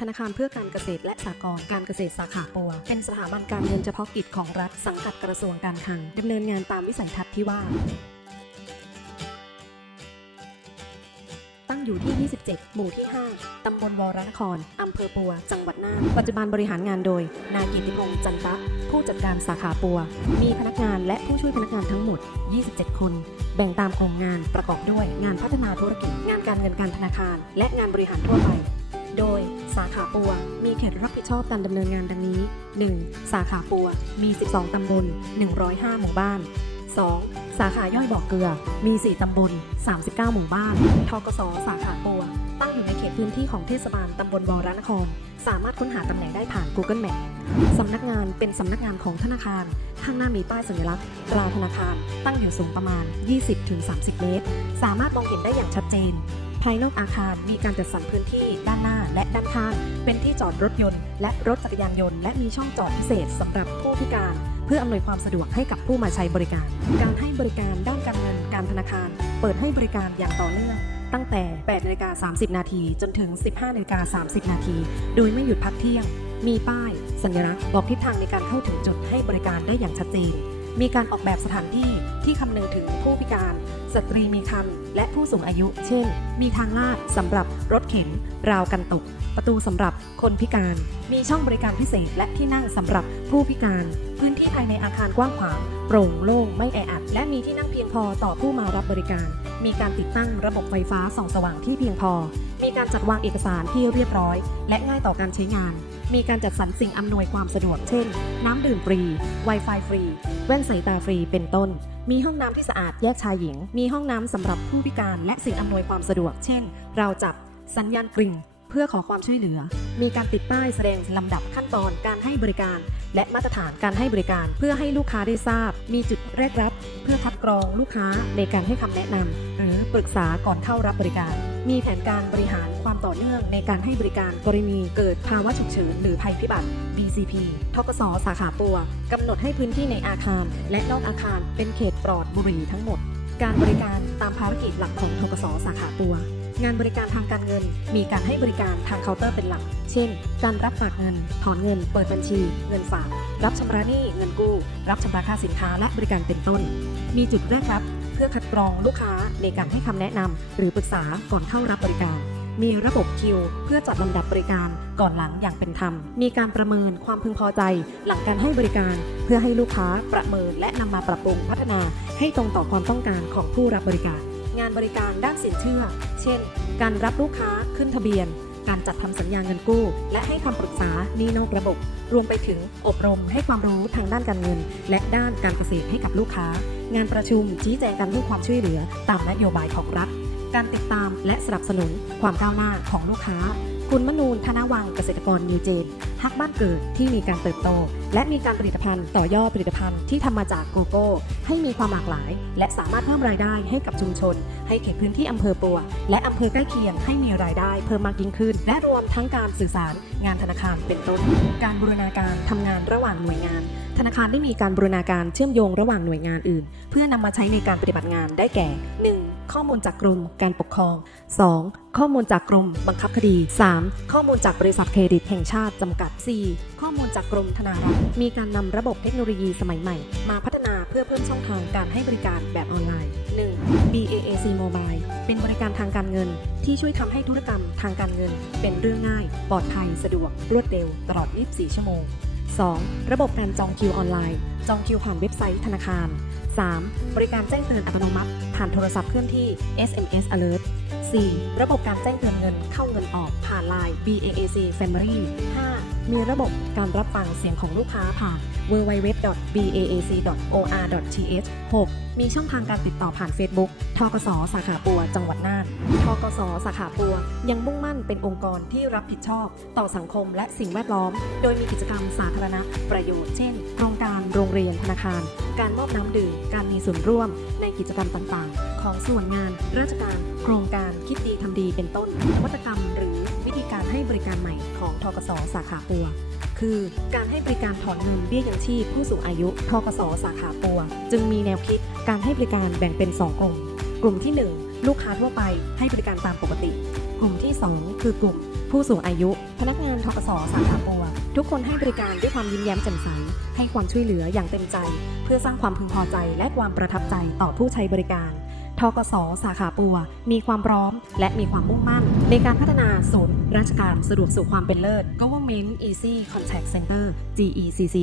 ธนาคารเพื่อการเกษตรและสหกรณ์การเกษตรสาขาปัว เป็นสถาบันการเงินเฉพาะกิจของรัฐสังกัดกระทรวงการคลังดำเนินงานตามวิสัยทัศน์ที่ว่าตั้งอยู่ที่ 27 หมู่ที่ 5 ตำบลวรนคร อำเภอปัว จังหวัดน่าน ปัจจุบันบริหารงานโดย นายกิติพงษ์จันตะผู้จัดการสาขาปัว มีพนักงานและผู้ช่วยพนักงานทั้งหมด 27 คน แบ่งตามกลุ่มงานประกอบด้วย งานพัฒนาธุรกิจ งานการเงินการธนาคาร และงานบริหารทั่วไป โดยสาขาปัวมีเขตรับผิดชอบการดำเนินงานดังนี้ 1. สาขาปัวมี 12 ตำบล 105 หมู่บ้าน 2. สาขาย่อยบ่อเกลือ มี 4 ตำบล 39 หมู่บ้าน ทกสสาขาปัว ตั้งอยู่ในเขตพื้นที่ของเทศบาลตำบลวรนคร สามารถค้นหาตำแหน่งได้ผ่าน Google Map สำนักงานเป็นสำนักงานของธนาคาร ข้างหน้ามีป้ายสัญลักษณ์ตราธนาคาร ตั้งอยู่สูงประมาณ 20-30 เมตร สามารถมองเห็นได้อย่างชัดเจน ภายนอกอาคารมีการจัดสรรพื้นที่ด้านหน้าและด้านข้าง เป็นที่จอดรถยนต์ และรถจักรยานยนต์ และมีช่องจอดพิเศษสำหรับผู้พิการ เพื่ออำนวยความสะดวกให้กับผู้มาใช้บริการ การให้บริการด้านการเงินการธนาคาร เปิดให้บริการอย่างต่อเนื่องตั้งแต่ 8นาฬิกา30 นาที จนถึง 15นาฬิกา30 นาที โดยไม่หยุดพักเที่ยง มีป้าย สัญลักษณ์บอกทิศทางในการเข้าถึงจุดให้บริการได้อย่างชัดเจน มีการออกแบบสถานที่ที่คำนึงถึงผู้พิการ สตรีมีครรภ์ และผู้สูงอายุ เช่น มีทางลาดสำหรับรถเข็น ราวกันตก ประตูสำหรับคนพิการ มีช่องบริการพิเศษและที่นั่งสำหรับผู้พิการ พื้นที่ภายในอาคารกว้างขวาง โปร่งโล่งไม่แออัด และมีที่นั่งเพียงพอต่อผู้มารับบริการ มีการติดตั้งระบบไฟฟ้าส่องสว่างที่เพียงพอ มีการจัดวางเอกสารที่เรียบร้อย และง่ายต่อการใช้งานมีการจัดสรรสิ่งอำนวยความสะดวก เช่น น้ำดื่มฟรี Wi-Fi ฟรี แว่นสายตาฟรี เป็นต้น มีห้องน้ำที่สะอาดแยกชายหญิง มีห้องน้ำสำหรับผู้พิการและสิ่งอำนวยความสะดวก เช่น เราจับสัญญาณกริ่ง เพื่อขอความช่วยเหลือ มีการติดป้ายแสดงลำดับขั้นตอนการให้บริการ และมาตรฐานการให้บริการ เพื่อให้ลูกค้าได้ทราบ มีจุดแรกรับ เพื่อคัดกรองลูกค้าในการให้คำแนะนำหรือปรึกษาก่อนเข้ารับบริการ มีแผนการบริหารความต่อเนื่องในการให้บริการกรณีเกิดภาวะฉุกเฉินหรือภัยพิบัติ BCP ทกสสาขาปัวกำหนดให้พื้นที่ในอาคาร และนอกอาคารเป็นเขตปลอดบุหรี่ทั้งหมด การบริการตามภารกิจหลักของทกสสาขาตัว งานบริการทางการเงิน มีการให้บริการทางเคาน์เตอร์เป็นหลัก เช่น การรับฝากเงิน ถอนเงิน เปิดบัญชี เงินฝาก รับชำระหนี้ เงินกู้ รับชำระค่าสินค้าและบริการเป็นต้น มีจุดแรกรับ เพื่อคัดกรองลูกค้าในการให้คำแนะนำหรือปรึกษาก่อนเข้ารับบริการ มีระบบคิว เพื่อจัดลำดับบริการก่อนหลังอย่างเป็นธรรม มีการประเมินความพึงพอใจ หลังการให้บริการ เพื่อให้ลูกค้าประเมินและนำมาปรับปรุงพัฒนา ให้ตรงต่อความต้องการของผู้รับบริการ งานบริการด้านสินเชื่อ เช่น การรับลูกค้าขึ้นทะเบียน การจัดทำสัญญาเงินกู้ และให้คำปรึกษานี้นอกระบบ รวมไปถึงอบรมให้ความรู้ทางด้านการเงิน และด้านการเกษตรให้กับลูกค้า งานประชุมชี้แจงการให้ความช่วยเหลือ ตามนโยบายของรัฐ การติดตามและสนับสนุนความก้าวหน้าของลูกค้า คุณมนูนธนวังเกษตรกรนิวเจนฮักบ้านเกิดที่มีการเติบโต และมีการผลิตภัณฑ์ต่อยอดผลิตภัณฑ์ที่ทำมาจากโกโก้ ให้มีความหลากหลาย และสามารถเพิ่มรายได้ให้กับชุมชน ให้เขตพื้นที่อำเภอปัว และอำเภอใกล้เคียงให้มีรายได้เพิ่มมากยิ่งขึ้น และรวมทั้งการสื่อสารงานธนาคารเป็นต้น การบูรณาการทำงานระหว่างหน่วยงานธนาคารได้มีการบูรณาการเชื่อมโยงระหว่างหน่วยงานอื่น เพื่อนำมาใช้ในการปฏิบัติงานได้แก่ 1. ข้อมูลจากกรมการปกครอง 2. ข้อมูลจากกรมบังคับคดี 3. ข้อมูลจากบริษัทเครดิตแห่งชาติจำกัด 4. ข้อมูลจากกรมธนารักษ์มีการนำระบบเทคโนโลยีสมัยใหม่ มาพัฒนาเพื่อเพิ่มช่องทางการให้บริการแบบออนไลน์ 1. BAAC Mobile เป็นบริการทางการเงิน ที่ช่วยทำให้ธุรกรรมทางการเงิน เป็นเรื่องง่าย ปลอดภัยสะดวก รวดเร็ว ตลอด 24 ชั่วโมง 2. ระบบการจองคิวออนไลน์ จองคิวผ่านเว็บไซต์ธนาคาร 3. บริการแจ้งเตือนอัตโนมัติ ผ่านโทรศัพท์เคลื่อนที่ SMS Alert 4. ระบบการแจ้งเตือนเงินเข้าเงินออกผ่าน Line BAAC Family 5. มีระบบการรับฟังเสียงของลูกค้าผ่าน www.baac.or.th 6. มีช่องทางการติดต่อผ่าน Facebook ทกสสาขาปัว จังหวัดน่านทกสสาขาปัว ยังมุ่งมั่นเป็นองค์กรที่รับผิดชอบ ต่อสังคมและสิ่งแวดล้อม โดยมีกิจกรรมสาธารณะประโยชน์ เช่น โครงการโรงเรียนธนาคาร การมอบน้ำดื่ม การมีส่วนร่วม ในกิจกรรมต่างๆ ของส่วนงาน ราชการ โครงการคิดดีทำดีเป็นต้นนวัตกรรม หรือวิธีการให้บริการใหม่ของทกสสาขาปัว คือการให้บริการถอนเงินเบี้ยยังชีพผู้สูงอายุทกสสาขาปัว จึงมีแนวคิดการให้บริการแบ่งเป็น 2 กลุ่ม กลุ่มที่ 1 ลูกค้าทั่วไปให้บริการตามปกติ กลุ่มที่ 2 คือกลุ่ม ผู้สูงอายุ พนักงานทกศสาขาปัวทุกคนให้บริการด้วยความยิ้มแย้มแจ่มใส ให้ความช่วยเหลืออย่างเต็มใจ เพื่อสร้างความพึงพอใจและความประทับใจต่อผู้ใช้บริการทกศสาขาปัว มีความพร้อม และมีความมุ่งมั่น ในการพัฒนาศูนย์ราชการสะดวกสู่ความเป็นเลิศ Government Easy Contact Center GECC